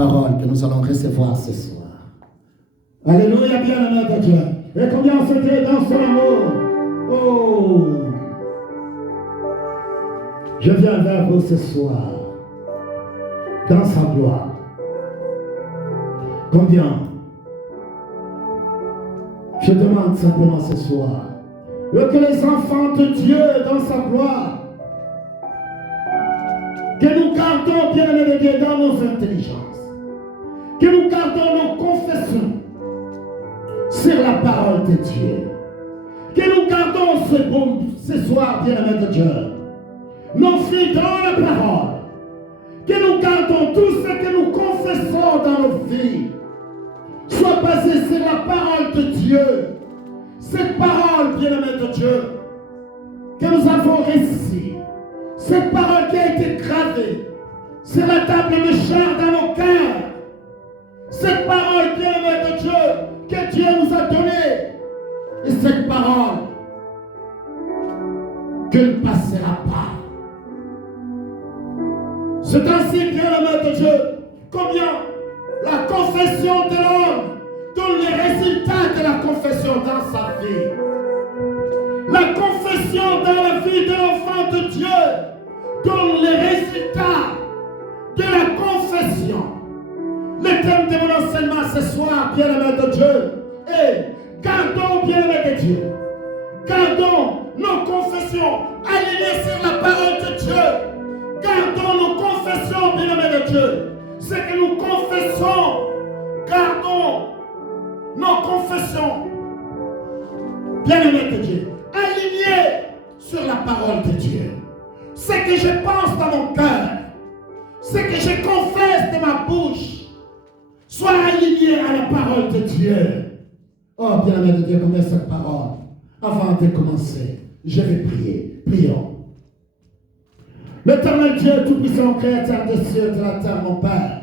Parole que nous allons recevoir ce soir. Alléluia, bien-aimé de Dieu. Et combien c'était dans son amour. Oh, je viens vers vous ce soir, dans sa gloire. Combien? Je demande simplement ce soir que les enfants de Dieu dans sa gloire, que nous gardons, bien-aimés de Dieu, dans nos intelligences, que nous gardons nos confessions sur la parole de Dieu, que nous gardons ce soir, bien-aimés de Dieu, nos vies dans la parole, que nous gardons tout ce que nous confessons dans nos vies, soit basé sur la parole de Dieu. Cette parole, bien-aimé de Dieu, que nous avons réussi, cette parole qui a été gravée sur la table de chair dans nos cœurs, cette parole, bien-aimé de Dieu, que Dieu nous a donnée, et cette parole que ne passera pas. C'est ainsi, bien-aimé de Dieu, combien la confession de l'homme donne les résultats de la confession dans sa vie. La confession dans la vie de l'enfant de Dieu donne les résultats de la confession. Le thème de mon enseignement ce soir, bien-aimé de Dieu, est gardons, bien-aimé de Dieu, gardons nos confessions alignées sur la parole de Dieu. Gardons nos confessions, bien-aimé de Dieu. Ce que nous confessons, gardons nos confessions, bien-aimés de Dieu, alignés sur la parole de Dieu. Ce que je pense dans mon cœur, ce que je confesse de ma bouche, soit aligné à la parole de Dieu. Oh, bien-aimé de Dieu, combien cette parole. Avant de commencer, je vais prier. Prions. L'Éternel Dieu Tout-Puissant, Créateur des cieux et de la terre, mon Père,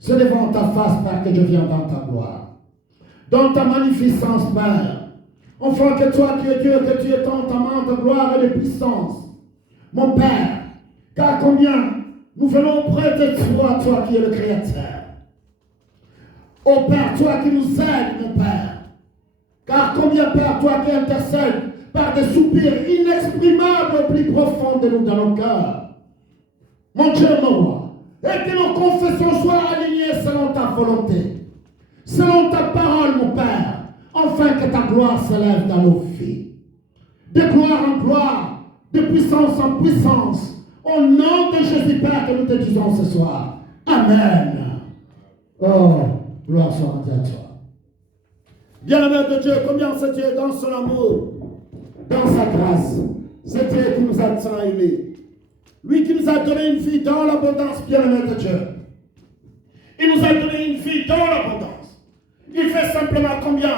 se devant ta face, Père, que je viens dans ta gloire. Dans ta magnificence, Père, enfin que toi qui es Dieu, que tu étends ta main de gloire et de puissance, mon Père, car combien nous venons auprès de toi, toi qui es le Créateur. Oh Père, toi qui nous aides, mon Père, car combien, Père, toi qui intercèdes par des soupirs inexprimables au plus profond de nous dans nos cœurs. Mon Dieu, mon roi, et que nos confessions soient alignées selon ta volonté, selon ta parole, mon Père, afin que ta gloire s'élève dans nos vies. De gloire en gloire, de puissance en puissance, au nom de Jésus, Père, que nous te disons ce soir. Amen. Oh, gloire soit rendue à toi. Bien-aimé de Dieu, combien c'est Dieu dans son amour, dans sa grâce. C'est Dieu qui nous a tant aimés. Lui qui nous a donné une vie dans l'abondance, bien-aimé de Dieu. Il nous a donné une vie dans l'abondance. Il fait simplement combien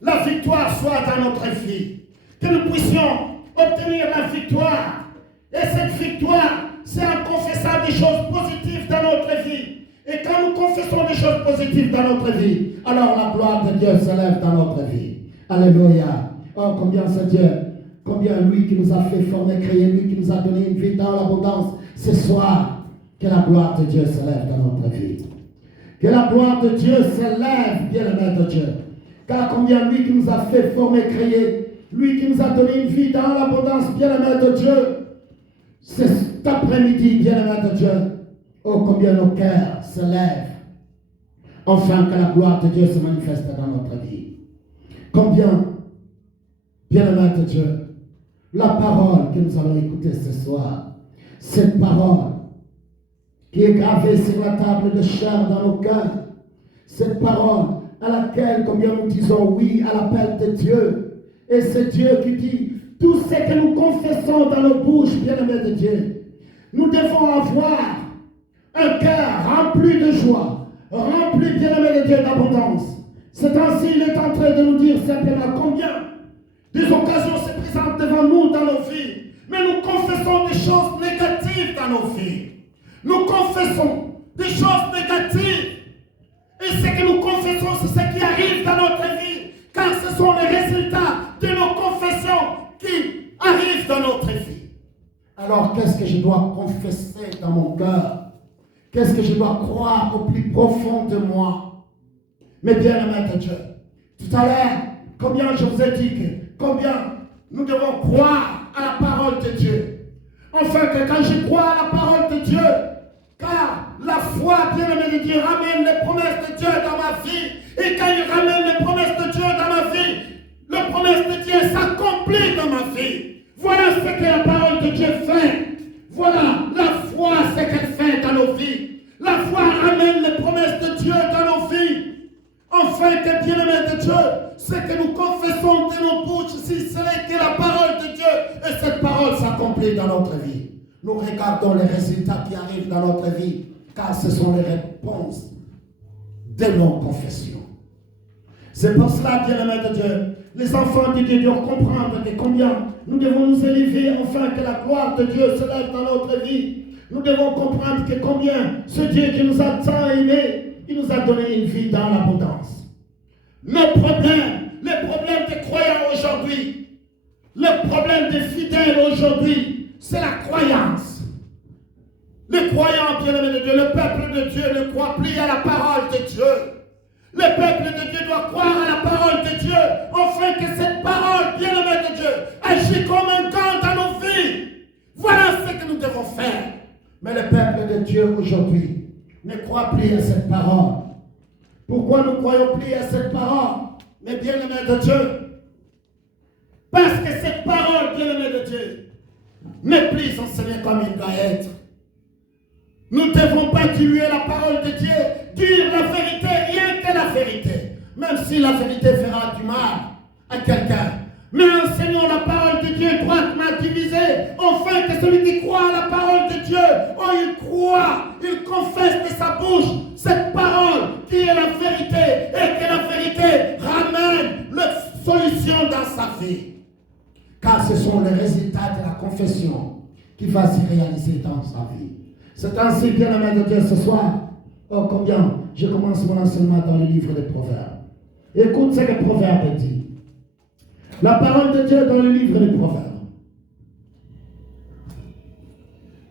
la victoire soit dans notre vie. Que nous puissions obtenir la victoire. Et cette victoire, c'est en confessant des choses positives dans notre vie. Et quand nous confessons des choses positives dans notre vie, alors la gloire de Dieu s'élève dans notre vie. Alléluia. Oh, combien c'est Dieu. Combien lui qui nous a fait former, créer, lui qui nous a donné une vie dans l'abondance. Ce soir, que la gloire de Dieu s'élève dans notre vie. Que la gloire de Dieu s'élève, bien-aimé de Dieu. Car combien lui qui nous a fait former, créer, lui qui nous a donné une vie dans l'abondance, bien-aimé de Dieu. Cet après-midi, bien-aimé de Dieu. Oh, combien nos cœurs s'élèvent. Enfin, que la gloire de Dieu se manifeste dans notre vie. Combien, bien-aimé de Dieu, la parole que nous allons écouter ce soir, cette parole qui est gravée sur la table de chair dans nos cœurs, cette parole à laquelle, combien nous disons oui à l'appel de Dieu, et c'est Dieu qui dit, tout ce que nous confessons dans nos bouches, bien-aimés de Dieu, nous devons avoir un cœur rempli de joie, rempli, bien-aimé de Dieu, d'abondance. C'est ainsi, il est en train de nous dire simplement combien des occasions se présentent devant nous dans nos vies, mais nous confessons des choses négatives dans nos vies. Nous confessons des choses négatives. Et ce que nous confessons, c'est ce qui arrive dans notre vie, car ce sont les résultats de nos confessions qui arrivent dans notre vie. Alors, qu'est-ce que je dois confesser dans mon cœur? Qu'est-ce que je dois croire au plus profond Mais bien-aimés de Dieu, tout à l'heure, combien je vous ai dit que combien nous devons croire à la parole de Dieu. Enfin, que quand je crois à la parole de Dieu, car la foi, bien-aimé de Dieu, ramène les promesses de Dieu dans ma vie. Et quand il ramène les promesses de Dieu dans ma vie, les promesses de Dieu s'accomplissent dans ma vie. Voilà ce que la parole de Dieu fait. Voilà la foi, ce qu'elle fait dans nos vies. La foi ramène les promesses de Dieu dans nos vies. Enfin, que bien-aimé de Dieu, ce que nous confessons de nos bouches, si ce n'est que la parole de Dieu, et cette parole s'accomplit dans notre vie. Nous regardons les résultats qui arrivent dans notre vie, car ce sont les réponses de nos confessions. C'est pour cela, bien-aimé de Dieu, les enfants de Dieu doivent comprendre que combien nous devons nous élever, enfin que la gloire de Dieu se lève dans notre vie. Nous devons comprendre que combien ce Dieu qui nous a tant aimés, il nous a donné une vie dans l'abondance. Nos problèmes, les problèmes des croyants aujourd'hui, les problèmes des fidèles aujourd'hui, c'est la croyance. Les croyants, bien-aimés de Dieu, le peuple de Dieu ne croit plus à la parole de Dieu. Le peuple de Dieu doit croire à la parole de Dieu, afin que cette parole, bien-aimée de Dieu, agisse comme un gant dans nos vies. Voilà ce que nous devons faire. Mais le peuple de Dieu aujourd'hui ne croit plus à cette parole. Pourquoi nous ne croyons plus à cette parole, mais bien-aimés de Dieu? Parce que cette parole, bien-aimée de Dieu, n'est plus enseignée comme il doit être. Nous ne devons pas diluer la parole de Dieu, dire la vérité, rien que la vérité. Même si la vérité fera du mal à quelqu'un. Mais enseignons la parole de Dieu droitement divisée, afin que celui qui croit à la parole de Dieu, il croit, il confesse de sa bouche cette parole qui est la vérité, et que la vérité ramène la solution dans sa vie. Car ce sont les résultats de la confession qui va se réaliser dans sa vie. C'est ainsi, bien-aimé de Dieu, ce soir. Oh, combien je commence mon enseignement dans le livre des Proverbes. Écoute ce que le Proverbe dit. La parole de Dieu dans le livre des Proverbes.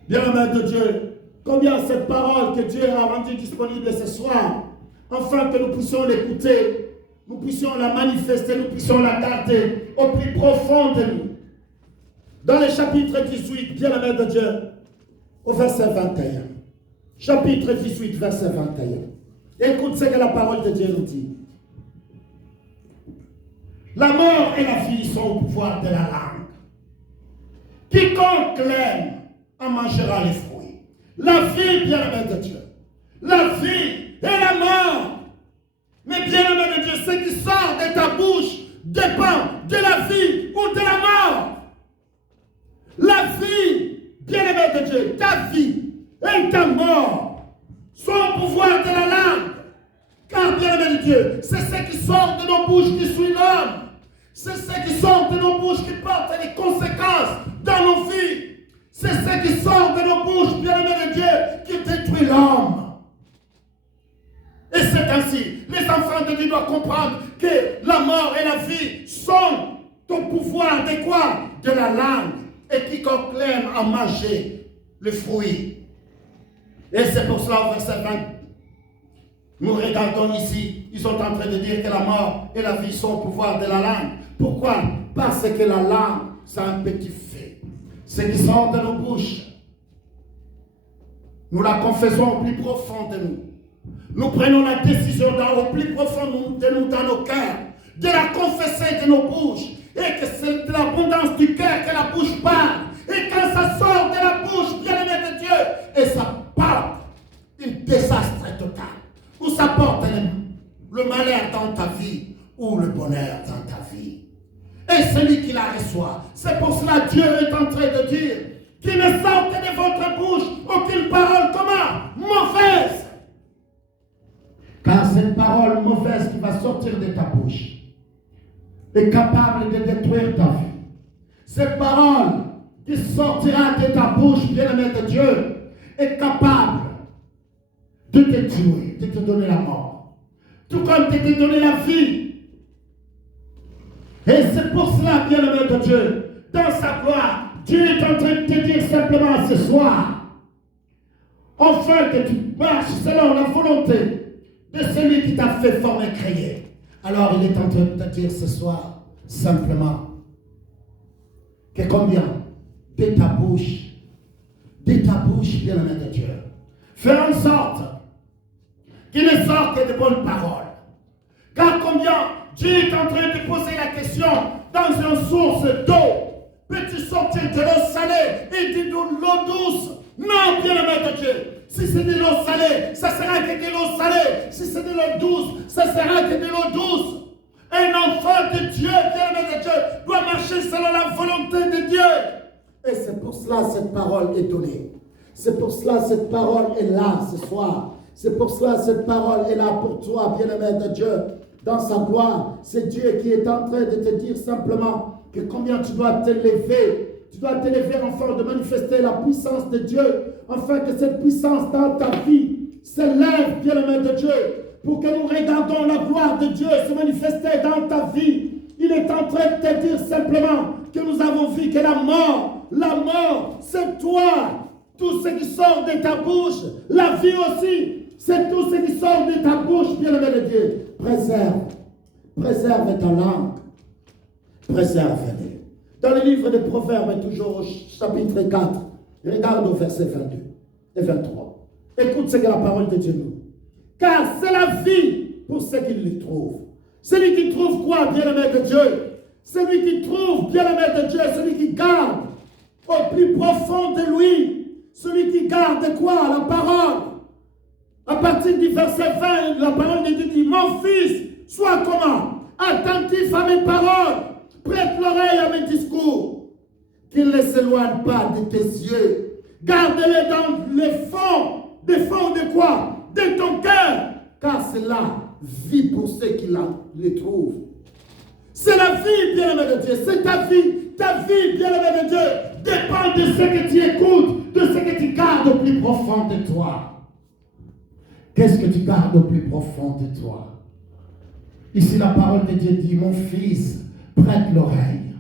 Bien-aimé de Dieu, combien cette parole que Dieu a rendue disponible ce soir, afin que nous puissions l'écouter, nous puissions la manifester, nous puissions la garder au plus profond de nous. Dans le chapitre 18, bien-aimé de Dieu, au verset 21. Chapitre 18, verset 21. Écoute ce que la parole de Dieu nous dit. La mort et la vie sont au pouvoir de la langue. Quiconque l'aime en mangera les fruits. La vie, bien-aimé de Dieu. La vie et la mort. Mais bien-aimé de Dieu, ce qui sort de ta bouche dépend de la vie ou de la mort. La vie, bien-aimé de Dieu, ta vie et ta mort sont au pouvoir de la langue. Car, bien-aimé de Dieu, c'est ce qui sort de nos bouches qui suit l'homme. C'est ce qui sort de nos bouches qui porte les conséquences dans nos vies. C'est ce qui sort de nos bouches, bien-aimé de Dieu, qui détruit l'homme. Et c'est ainsi, les enfants de Dieu doivent comprendre que la mort et la vie sont au pouvoir de quoi? De la langue. Et quiconque l'aime à manger le fruit. Et c'est pour cela, au verset 20, nous regardons ici, ils sont en train de dire que la mort et la vie sont au pouvoir de la langue. Pourquoi? Parce que la langue, c'est un petit fait. Ce qui sort de nos bouches, nous la confessons au plus profond de nous. Nous prenons la décision au plus profond de nous, dans nos cœurs, de la confesser de nos bouches. Et que c'est de l'abondance du cœur que la bouche parle. Et quand ça sort de la bouche, bien-aimé de Dieu, et ça porte un désastre total. Ou ça porte le malheur dans ta vie, ou le bonheur dans ta vie. Et celui qui la reçoit, c'est pour cela que Dieu est en train de dire qu'il ne sorte de votre bouche aucune parole comment? Mauvaise. Car cette parole mauvaise qui va sortir de ta bouche est capable de détruire ta vie. Cette parole qui sortira de ta bouche, bien-aimé de Dieu, est capable de te tuer, de te donner la mort. Tout comme de te donner la vie. Et c'est pour cela, bien-aimé de Dieu, dans sa gloire, Dieu est en train de te dire simplement ce soir, enfin que tu marches selon la volonté de celui qui t'a fait former, créer. Alors il est en train de te dire ce soir, simplement, que combien de ta bouche, bien-aimé de Dieu, fais en sorte qu'il ne sorte que de bonnes paroles. Car combien Dieu est en train de poser la question dans une source d'eau. Peux-tu sortir de l'eau salée et de l'eau douce? Non, bien-aimé de Dieu. Si c'est de l'eau salée, ça sera que de l'eau salée. Si c'est de l'eau douce, ça sera que de l'eau douce. Un enfant de Dieu, bien-aimé de Dieu, doit marcher selon la volonté de Dieu. Et c'est pour cela que cette parole est donnée. C'est pour cela que cette parole est là ce soir. C'est pour cela que cette parole est là pour toi, bien-aimé de Dieu. Dans sa gloire, c'est Dieu qui est en train de te dire simplement que combien tu dois t'élever. Tu dois t'élever afin de manifester la puissance de Dieu, afin que cette puissance dans ta vie s'élève, bien-aimé de Dieu, pour que nous regardons la gloire de Dieu se manifester dans ta vie. Il est en train de te dire simplement que nous avons vu que la mort, c'est toi. Tout ce qui sort de ta bouche, la vie aussi, c'est tout ce qui sort de ta bouche, bien-aimé de Dieu. Préserve ta langue, préserve-les. Dans le livre des Proverbes, toujours au chapitre 4, regarde au verset 22 et 23. Écoute ce que la parole de Dieu nous dit. Car c'est la vie pour ceux qui le trouvent. Celui qui trouve quoi, bien-aimé de Dieu? Celui qui trouve, bien-aimé de Dieu, celui qui garde au plus profond de lui. Celui qui garde quoi? La parole. À partir du verset 20, la parole de Dieu dit, mon fils, sois comment? Attentif à mes paroles. Prête l'oreille à mes discours. Qu'il ne s'éloigne pas de tes yeux. Garde-les dans les fonds. Des fonds de quoi? De ton cœur. Car c'est la vie pour ceux qui les trouvent. C'est la vie, bien-aimé de Dieu. C'est ta vie. Ta vie, bien-aimé de Dieu, dépend de ce que tu écoutes, de ce que tu gardes au plus profond de toi. Qu'est-ce que tu gardes au plus profond de toi? Ici, la parole de Dieu dit, mon fils, prête l'oreille.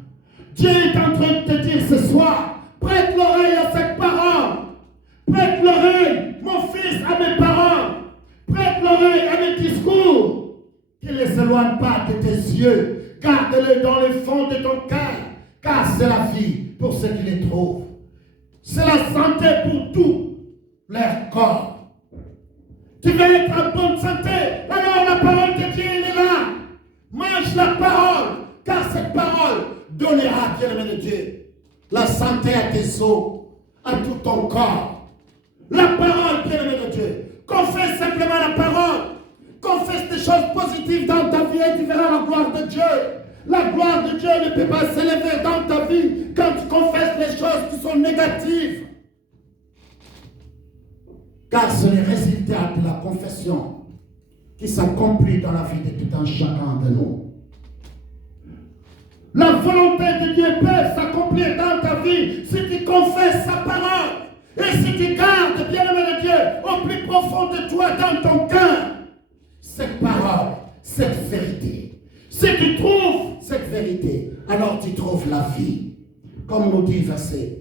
Dieu est en train de te dire ce soir, prête l'oreille à cette parole. Prête l'oreille, mon fils, à mes paroles. Prête l'oreille à mes discours. Qu'il ne s'éloigne pas de tes yeux. Garde-le dans les fonds de ton cœur. Car c'est la vie pour ceux qui les trouvent. C'est la santé pour tout leur corps. Tu veux être en bonne santé, alors la parole de Dieu est là. Mange la parole, car cette parole donnera, bien-aimé de Dieu, la santé à tes os, à tout ton corps. La parole, bien-aimé de Dieu. Confesse simplement la parole. Confesse des choses positives dans ta vie et tu verras la gloire de Dieu. La gloire de Dieu ne peut pas s'élever dans ta vie quand tu confesses les choses qui sont négatives. Car c'est le résultat de la confession qui s'accomplit dans la vie de tout un chacun de nous. La volonté de Dieu peut s'accomplir dans ta vie si tu confesses sa parole. Et si tu gardes, bien-aimé de Dieu, au plus profond de toi, dans ton cœur, cette parole, cette vérité. Si tu trouves cette vérité, alors tu trouves la vie. Comme nous dit verset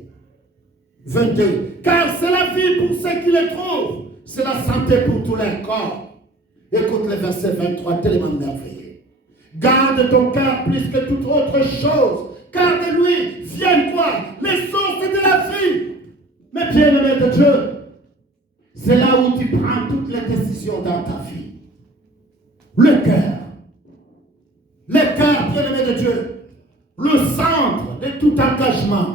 22. Car c'est la vie pour ceux qui le trouvent. C'est la santé pour tous les corps. Écoute le verset 23, tellement merveilleux. Garde ton cœur plus que toute autre chose. Car de lui viennent quoi? Les sources de la vie. Mais bien-aimé de Dieu, c'est là où tu prends toutes les décisions dans ta vie. Le cœur. Le cœur, bien-aimé de Dieu, le centre de tout engagement.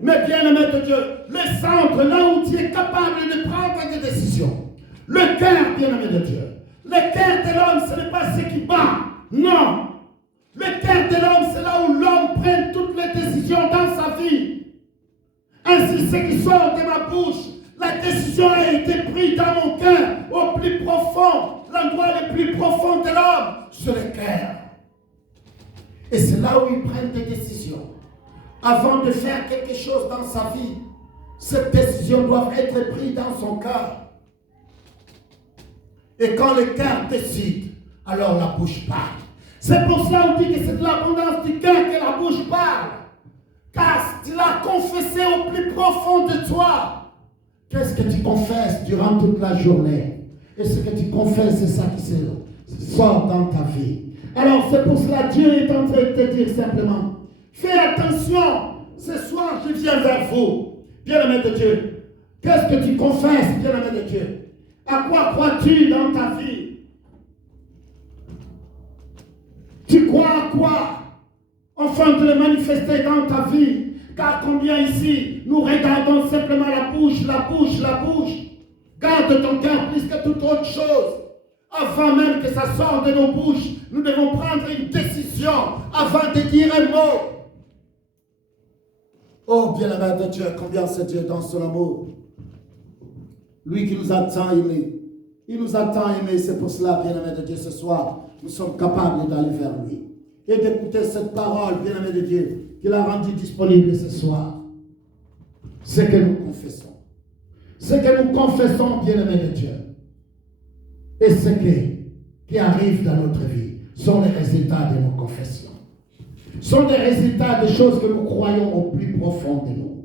Mais bien-aimé de Dieu, le centre, là où tu es capable de prendre des décisions. Le cœur, bien-aimé de Dieu. Le cœur de l'homme, ce n'est pas ce qui bat. Non. Le cœur de l'homme, c'est là où l'homme prend toutes les décisions dans sa vie. Ainsi, ce qui sort de ma bouche, la décision a été prise dans mon cœur, au plus profond, l'endroit le plus profond de l'homme, c'est le cœur. Et c'est là où il prend des décisions. Avant de faire quelque chose dans sa vie, cette décision doit être prise dans son cœur. Et quand le cœur décide, alors la bouche parle. C'est pour cela qu'on dit que c'est de l'abondance du cœur que la bouche parle. Car tu l'as confessé au plus profond de toi. Qu'est-ce que tu confesses durant toute la journée? Et ce que tu confesses, c'est ça qui sort dans ta vie. Alors c'est pour cela que Dieu est en train de te dire simplement, fais attention, ce soir je viens vers vous, bien-aimé de Dieu. Qu'est-ce que tu confesses, bien-aimé de Dieu? À quoi crois-tu dans ta vie? Tu crois à quoi? Afin de le manifester dans ta vie. Car combien ici, nous regardons simplement la bouche, la bouche, la bouche. Garde ton cœur plus que toute autre chose. Avant même que ça sorte de nos bouches, nous devons prendre une décision avant de dire un mot. Oh, bien-aimé de Dieu, combien c'est Dieu dans son amour. Lui qui nous a tant aimés. Il nous a tant aimés, c'est pour cela, bien-aimé de Dieu, ce soir, nous sommes capables d'aller vers lui. Et d'écouter cette parole, bien-aimé de Dieu, qu'il a rendue disponible ce soir. Ce que nous confessons. Ce que nous confessons, bien-aimé de Dieu. Et ce qui arrive dans notre vie sont les résultats de nos confessions. Sont des résultats des choses que nous croyons au plus profond de nous.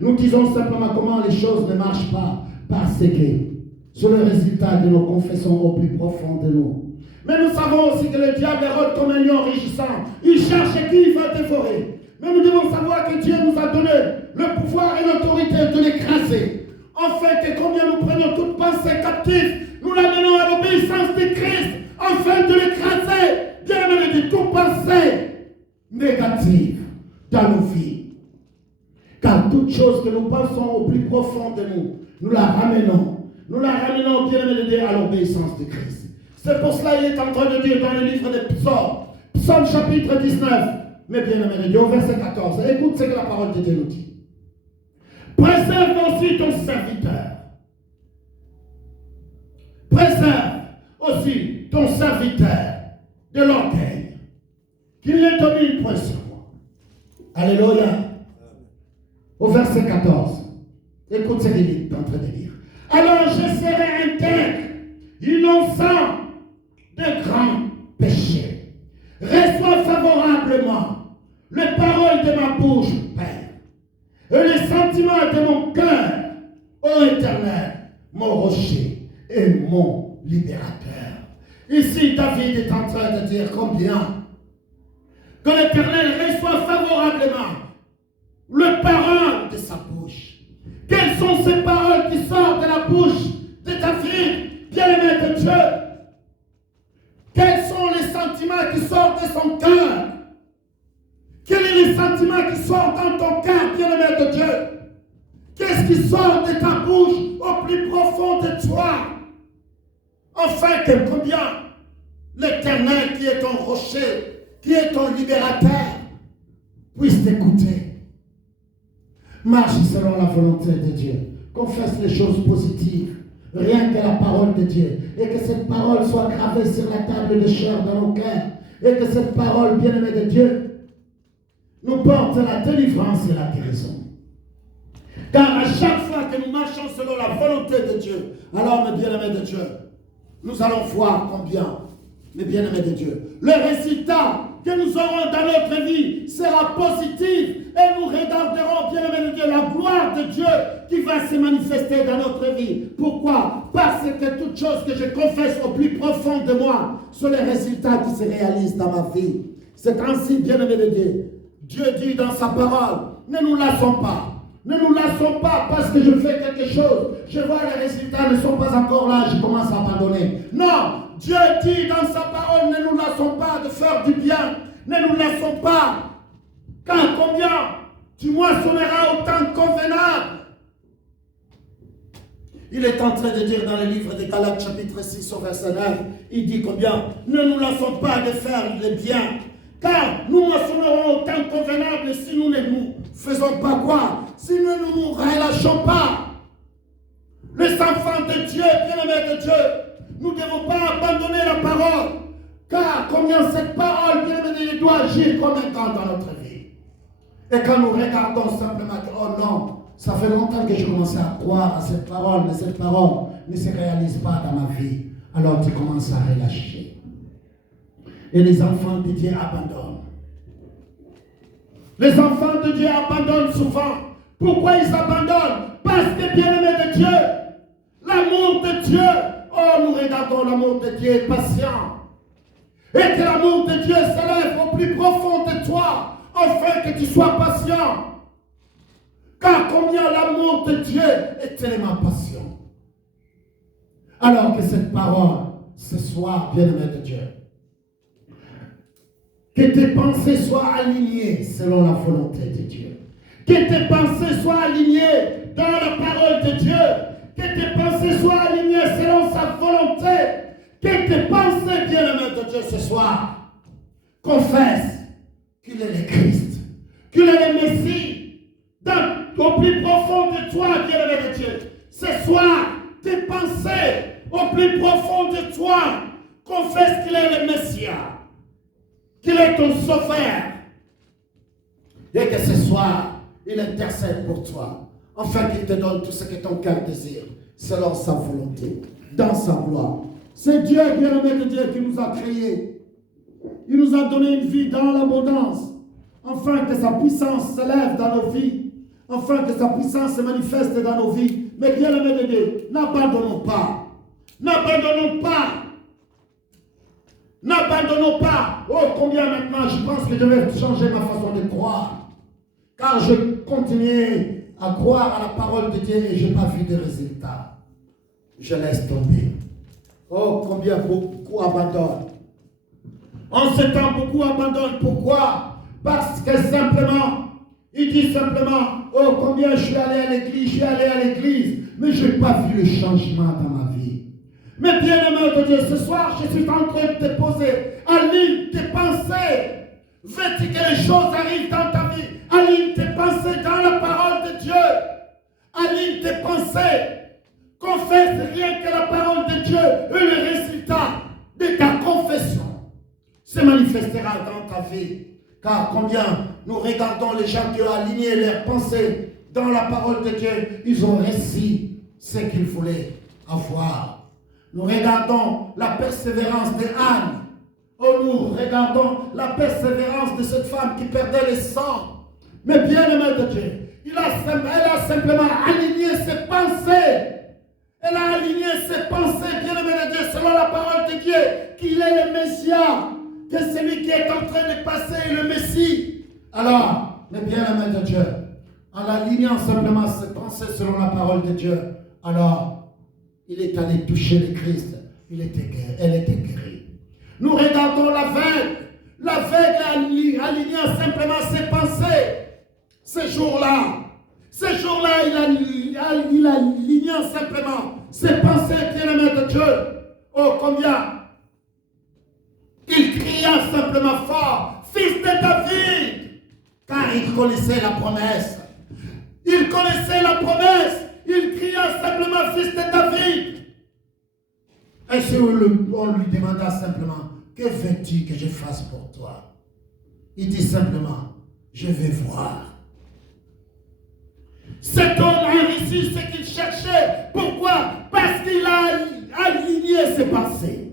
Nous disons simplement comment les choses ne marchent pas parce que sont le résultat de nos confessions au plus profond de nous. Mais nous savons aussi que le diable rôde comme un lion rugissant. Il cherche qui il va dévorer. Mais nous devons savoir que Dieu nous a donné le pouvoir et l'autorité de l'écraser. Afin que combien nous prenons toute pensée captive, nous l'amenons à l'obéissance de Christ, afin de l'écraser. Bien aimé de toute pensée négative dans nos vies. Car toute chose que nous pensons au plus profond de nous, nous la ramenons. Nous la ramenons, bien aimé de Dieu, à l'obéissance de Christ. C'est pour cela qu'il est en train de dire dans le livre des Psaumes, Psaume chapitre 19, mais bien aimé de Dieu, au verset 14, écoute ce que la parole de Dieu nous dit. Préserve aussi ton serviteur. Préserve aussi ton serviteur de l'orgueil, qu'il ne domine point sur moi. Alléluia. Au verset 14, écoute ce qu'il est en train de dire. Alors je serai intègre, innocent de grands péchés. Reçois favorablement les paroles de ma bouche, Père, et les sentiments de mon cœur, ô Éternel, mon rocher et mon libérateur. Ici, David est en train de dire combien que l'Éternel reçoit favorablement les paroles de sa bouche. Quelles sont ces paroles qui sortent de la bouche de David, bien-aimé de Dieu? Quels sont les sentiments qui sortent de son cœur? Quels sont les sentiments qui sortent dans ton cœur, bien-aimé de Dieu? Qu'est-ce qui sort de ta bouche au plus profond de toi? Enfin, que combien l'Éternel qui est ton rocher, qui est ton libérateur, puisse t'écouter. Marche selon la volonté de Dieu. Confesse les choses positives. Rien que la parole de Dieu. Et que cette parole soit gravée sur la table de chair dans nos cœurs. Et que cette parole, bien-aimée de Dieu, nous porte la délivrance et la guérison. Car à chaque fois que nous marchons selon la volonté de Dieu, alors, mes bien-aimés de Dieu, nous allons voir combien, mes bien-aimés de Dieu, le résultat que nous aurons dans notre vie sera positif et nous regarderons, bien-aimés de Dieu, la gloire de Dieu qui va se manifester dans notre vie. Pourquoi? Parce que toute chose que je confesse au plus profond de moi sont les résultats qui se réalisent dans ma vie. C'est ainsi, bien-aimés de Dieu. Dieu dit dans sa parole, ne nous lassons pas. Ne nous lassons pas parce que je fais quelque chose. Je vois les résultats ne sont pas encore là, je commence à abandonner. Non, Dieu dit dans sa parole, ne nous lassons pas de faire du bien. Ne nous lassons pas. Car combien tu moissonneras au temps convenable. Il est en train de dire dans le livre de Galates chapitre 6 au verset 9, il dit combien ne nous lassons pas de faire le bien. Car nous moissonnerons au temps convenable si nous ne nous faisons pas quoi? Si nous ne nous relâchons pas. Les enfants de Dieu, bien-aimés de Dieu, nous ne devons pas abandonner la parole. Car combien cette parole, bien-aimés de Dieu, doit agir comme un temps dans notre vie. Et quand nous regardons simplement que, oh non, ça fait longtemps que je commençais à croire à cette parole, mais cette parole ne se réalise pas dans ma vie. Alors tu commences à relâcher. Et les enfants de Dieu abandonnent. Les enfants de Dieu abandonnent souvent. Pourquoi ils abandonnent? Parce que, bien-aimés de Dieu, l'amour de Dieu Oh, nous regardons l'amour de Dieu est patient. Et que l'amour de Dieu s'élève au plus profond de toi, afin que tu sois patient. Car combien l'amour de Dieu est tellement patient. Alors que cette parole, ce soir, bien-aimé de Dieu, que tes pensées soient alignées selon la volonté de Dieu. Que tes pensées soient alignées dans la parole de Dieu. Que tes pensées soient alignées selon sa volonté. Que tes pensées, bien-aimé de Dieu, ce soir, confessent qu'il est le Christ, qu'il est le Messie, au plus profond de toi, bien-aimé de Dieu. Ce soir, tes pensées, au plus profond de toi, confessent qu'il est le Messie, qu'il est ton sauveur. Et que ce soir, il intercède pour toi, afin qu'il te donne tout ce que ton cœur désire, selon sa volonté, dans sa gloire. C'est Dieu, bien-aimé de Dieu, qui nous a créés. Il nous a donné une vie dans l'abondance, afin que sa puissance s'élève dans nos vies, afin que sa puissance se manifeste dans nos vies. Mais bien-aimé de Dieu, n'abandonnons pas. N'abandonnons pas. N'abandonnons pas. Oh, combien maintenant, je pense que je vais changer ma façon de croire. Car je continue à croire à la parole de Dieu et je n'ai pas vu de résultats. Je laisse tomber. Oh, combien beaucoup abandonnent. En ce temps, beaucoup abandonnent. Pourquoi? Parce que simplement, il dit simplement, oh, combien je suis allé à l'église, mais je n'ai pas vu le changement dans ma vie. Mais bien-aimé de Dieu, ce soir, je suis en train de te poser, aligne tes pensées. Veux-tu que les choses arrivent dans ta vie? Aligne tes pensées dans la parole de Dieu. Aligne tes pensées. Confesse rien que la parole de Dieu et le résultat de ta confession se manifestera dans ta vie. Car combien nous regardons les gens qui ont aligné leurs pensées dans la parole de Dieu, ils ont réussi ce qu'ils voulaient avoir. Nous regardons la persévérance de Anne. Oh, nous regardons la persévérance de cette femme qui perdait le sang. Mais bien-aimé de Dieu, elle a simplement aligné ses pensées. Elle a aligné ses pensées, bien-aimé de Dieu, selon la parole de Dieu, qu'il est le Messie, que celui qui est en train de passer est le Messie. Alors, mais bien-aimé de Dieu, en alignant simplement ses pensées selon la parole de Dieu, alors, il est allé toucher le Christ. Elle était guérie. Nous regardons l'aveugle alignant simplement ses pensées. Ce jour-là, il alignant simplement ses pensées, bien-aimé de Dieu. Oh, combien il cria simplement fort, fils de David, car il connaissait la promesse. Il connaissait la promesse. Il cria simplement fils de David. Et si on lui demanda simplement, que veux-tu que je fasse pour toi? Il dit simplement, je vais voir. Cet homme a réussi ce qu'il cherchait. Pourquoi? Parce qu'il a aligné ses pensées.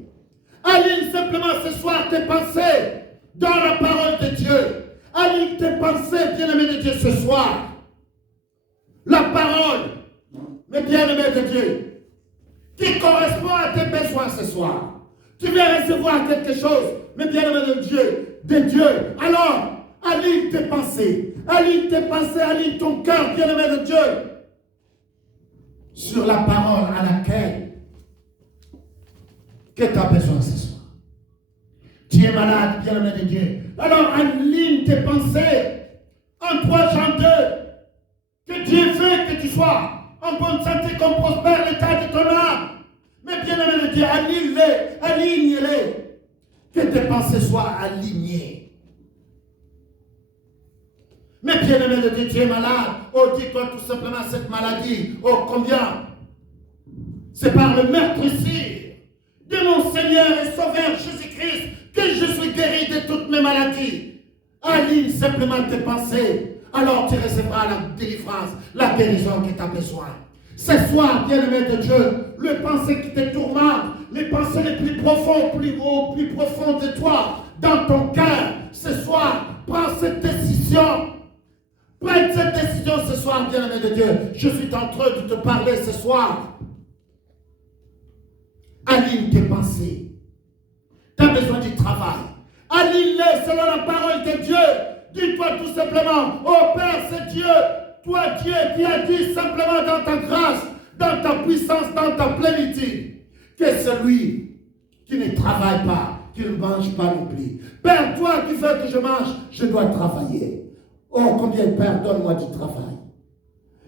Aligne simplement ce soir tes pensées dans la parole de Dieu. Aligne tes pensées, bien-aimé de Dieu, ce soir. La parole, mais bien-aimé de Dieu, qui correspond à tes besoins ce soir. Tu viens recevoir quelque chose, mais bien-aimé de Dieu. Alors, aligne tes pensées, aligne ton cœur, bien-aimé de Dieu, sur la parole à laquelle que tu as besoin ce soir. Tu es malade, bien-aimé de Dieu. Alors, aligne tes pensées en 3 Jean 2. Que Dieu veut que tu sois en bonne santé, qu'on prospère l'état de ton âme. Mais bien-aimé de Dieu, aligne-les. Que tes pensées soient alignées. Mais bien-aimé de Dieu, tu es malade. Oh, dis-toi tout simplement cette maladie. Oh, combien? C'est par le meurtrissure de mon Seigneur et Sauveur Jésus-Christ que je suis guéri de toutes mes maladies. Aligne simplement tes pensées. Alors tu recevras la délivrance, la guérison que tu as besoin. Ce soir, bien-aimé de Dieu, les pensées qui te tourmentent, les pensées les plus profondes, plus profondes de toi, dans ton cœur, ce soir, prends cette décision. Prends cette décision ce soir, bien-aimé de Dieu. Je suis en train de te parler ce soir. Aligne tes pensées. Tu as besoin du travail. Aligne-les selon la parole de Dieu. Dis-toi tout simplement, oh Père, c'est Dieu. Toi, Dieu, qui as dit simplement dans ta grâce, dans ta puissance, dans ta plénitude, que celui qui ne travaille pas, qui ne mange pas non plus. Père, toi qui veux que je mange, je dois travailler. Oh, combien, Père, donne-moi du travail.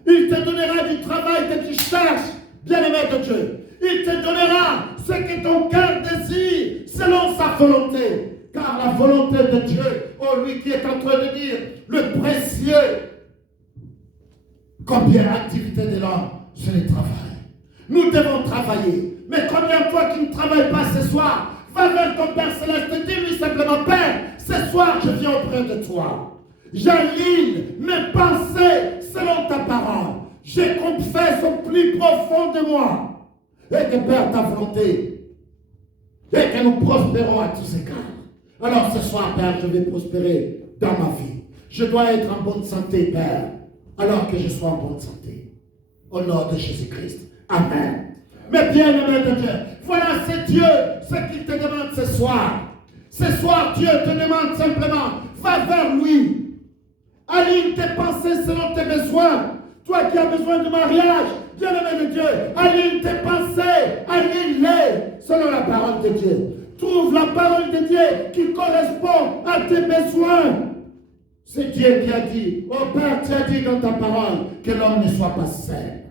Il te donnera du travail que tu cherches, bien-aimé de Dieu. Il te donnera ce que ton cœur désire, selon sa volonté. Car la volonté de Dieu, oh lui qui est en train de dire, le précieux, combien l'activité de l'homme, c'est le travail. Nous devons travailler. Mais combien de toi qui ne travailles pas ce soir, va vers ton Père Céleste et dis-lui simplement, Père, ce soir je viens auprès de toi. J'aligne mes pensées selon ta parole. Je confesse au plus profond de moi. Et que Père, ta volonté, et que nous prospérons à tous égards. Alors ce soir, Père, je vais prospérer dans ma vie. Je dois être en bonne santé, Père, alors que je sois en bonne santé. Au nom de Jésus-Christ. Amen. Mais bien aimé de Dieu, voilà, c'est Dieu ce qu'il te demande ce soir. Ce soir, Dieu te demande simplement, va vers lui. Aligne tes pensées selon tes besoins. Toi qui as besoin de mariage, bien aimé de Dieu, aligne tes pensées, aligne-les selon la parole de Dieu. Trouve la parole de Dieu qui correspond à tes besoins. C'est Dieu qui a dit, oh Père, tu as dit dans ta parole que l'homme ne soit pas seul.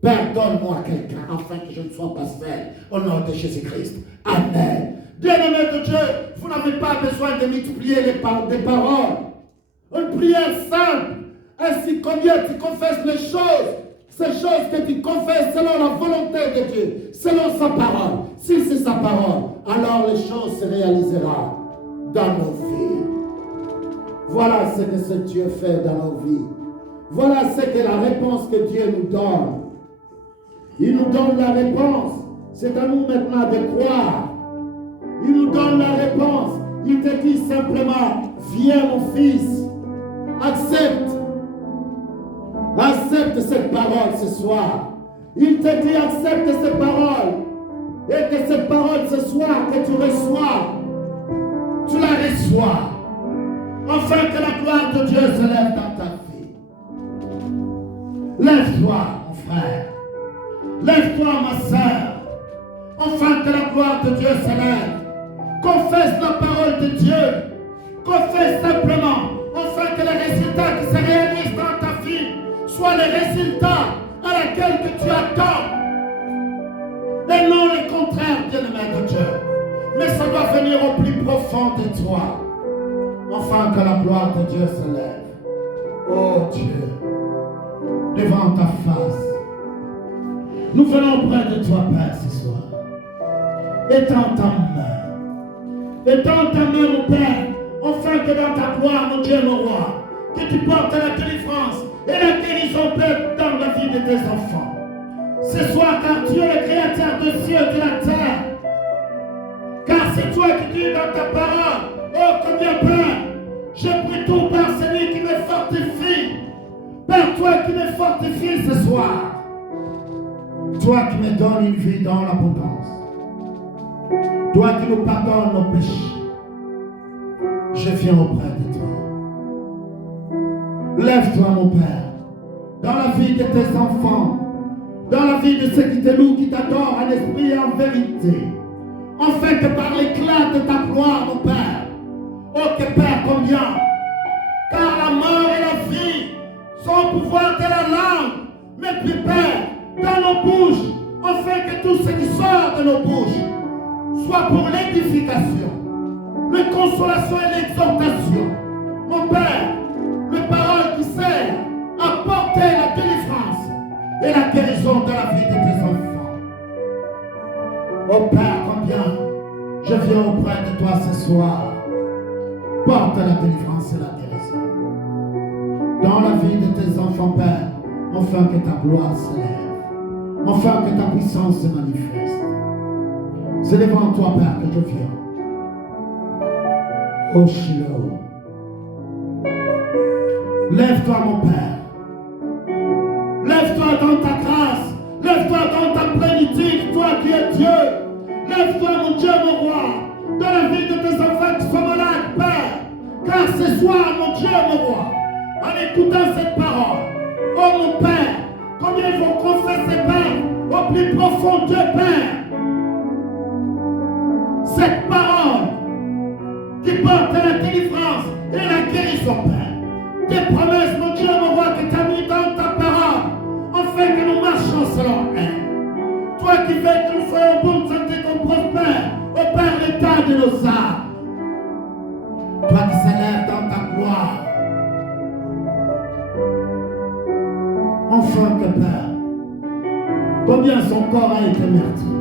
Père, donne-moi quelqu'un afin que je ne sois pas seul. Au nom de Jésus-Christ. Amen. Bien-aimé de Dieu, vous n'avez pas besoin de multiplier des paroles. Une prière simple. Ainsi, combien tu confesses les choses, ces choses que tu confesses selon la volonté de Dieu, selon sa parole. Si c'est sa parole, alors les choses se réaliseront dans nos vies. Voilà ce que ce Dieu fait dans nos vies. Voilà ce que la réponse que Dieu nous donne. Il nous donne la réponse. C'est à nous maintenant de croire. Il nous donne la réponse. Il te dit simplement, viens mon fils, accepte. Accepte cette parole ce soir. Il te dit, accepte cette parole. Et que cette parole ce soir que tu reçois, tu la reçois. Afin que la gloire de Dieu se lève dans ta vie. Lève-toi, mon frère. Lève-toi, ma sœur. Afin que la gloire de Dieu se lève. Confesse la parole de Dieu. Confesse simplement. Afin que les résultats qui se réalisent dans ta vie soient les résultats à laquelle que tu attends. Et non le contraire, bien-aimé de Dieu. Mais ça doit venir au plus profond de toi. Afin que la gloire de Dieu se lève. Oh Dieu, devant ta face, nous venons près de toi, Père, ce soir. Étends ta main. Étends ta main, mon Père, afin que dans ta gloire, mon Dieu, mon roi, que tu portes la délivrance et la guérison, Père, dans la vie de tes enfants. Ce soir, car tu es le créateur des cieux et de la terre. Car c'est toi qui dis dans ta parole, oh combien Père, je prie tout par celui qui me fortifie. Père, toi qui me fortifies ce soir. Toi qui me donnes une vie dans l'abondance. Toi qui nous pardonnes nos péchés. Je viens auprès de toi. Lève-toi, mon Père, dans la vie de tes enfants, dans la vie de ceux qui te louent, qui t'adorent en esprit et en vérité. Afin que par l'éclat de ta gloire, mon Père, oh que Père, combien, car la mort et la vie sont au pouvoir de la langue, mais puis Père, dans nos bouches, afin que tout ce qui sort de nos bouches soit pour l'édification, la consolation et l'exhortation. Mon Père, les paroles qui servent à porter la délivrance et la guérison dans la vie de tes enfants. Oh Père, combien je viens auprès de toi ce soir. Porte la délivrance et la guérison dans la vie de tes enfants, Père, afin que ta gloire se lève, afin que ta puissance se manifeste. C'est devant toi, Père, que je viens. Oh Shiloh. Lève-toi, mon Père. Lève-toi dans ta grâce. Lève-toi dans ta plénitude, toi qui es Dieu. Lève-toi, mon Dieu, mon roi, dans la vie de tes enfants qui sont malades, Père. Car ce soir, mon Dieu, mon roi, en écoutant cette parole, oh mon Père, combien ils vont confesser, Père, au plus profond Dieu, Père. Cette parole qui porte la délivrance et la guérison, Père. Tes promesses, mon Dieu, mon roi, que tu as mis dans ta parole, afin que nous marchions selon elle. Toi qui veux que nous soyons en bonne santé, qu'on prospère, au Père, l'état de nos âmes. Toi qui s'élèves dans ta gloire. Enfin que Père, combien son corps a été meurtri.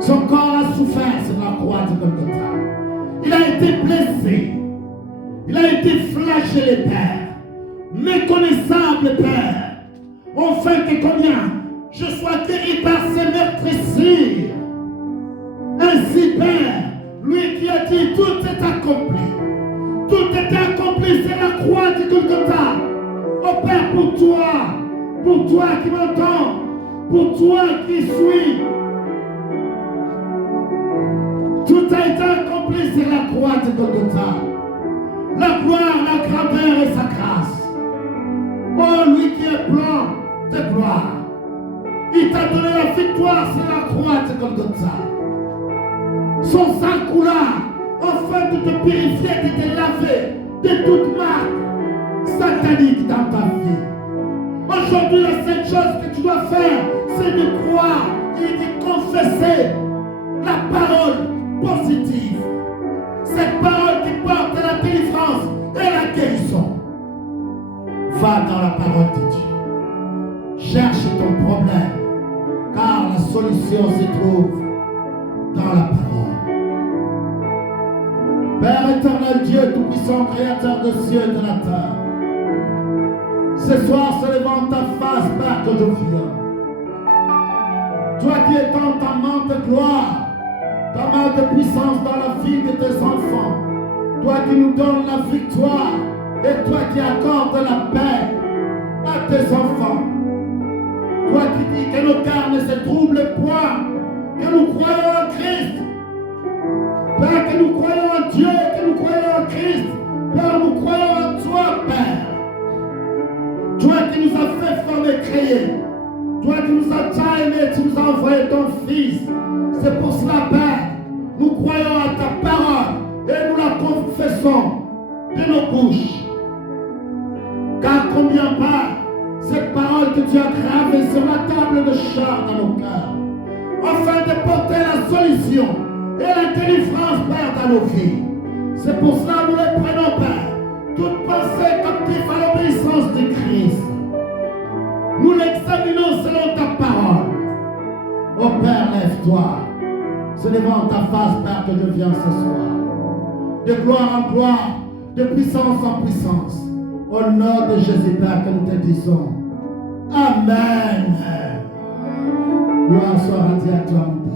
Son corps a souffert sur la croix de Golgotha. Il a été blessé. Il a été flagellé, Père. Méconnaissable, Père. Enfin que combien je sois guéri par ses meurtrissures. Ainsi, Père, lui qui a dit tout est accompli. Tout est accompli, c'est la croix de Golgotha. Oh Père, pour toi qui m'entends, pour toi qui suis, tout a été accompli sur la croix de Golgotha. La gloire, la grandeur et sa grâce. Oh, lui qui est plein de gloire. Il t'a donné la victoire sur la croix de Golgotha. Son sang coula afin de te purifier, de te laver de toute marque satanique dans ta vie. Aujourd'hui, la seule chose que tu dois faire, c'est de croire et de confesser la parole positive. Cette parole qui porte la délivrance et la guérison. Va dans la parole de Dieu. Cherche ton problème, car la solution se trouve dans la parole. Père éternel, Dieu tout-puissant, créateur de cieux et de la terre. Ce soir, se levant ta face, Père, que je viens. Toi qui étends ta main de gloire, ta main de puissance dans la vie de tes enfants. Toi qui nous donnes la victoire et toi qui accordes la paix à tes enfants. Toi qui dis que nos cœurs ne se troublent point, que nous croyons en Christ. Père, que nous croyons en Dieu, que nous croyons en Christ. Père, nous croyons en toi, Père. Toi qui nous as fait former, créer. Toi qui nous as déjà aimés, tu nous as envoyé ton Fils. C'est pour cela, Père, nous croyons à ta parole et nous la confessons de nos bouches. Car combien, Père, cette parole que tu as gravée sur la table de char dans nos cœurs, afin de porter la solution et la délivrance, Père, dans nos vies. C'est pour cela que nous les prenons, Père, toute pensée captive à l'obéissance de Christ. Nous l'examinons selon ta parole. Oh Père, lève-toi. Se devant ta face, Père, que je viens ce soir. De gloire en gloire, de puissance en puissance. Au nom de Jésus, Père, que nous te disons. Amen. Gloire soit rendue à toi, mon Père.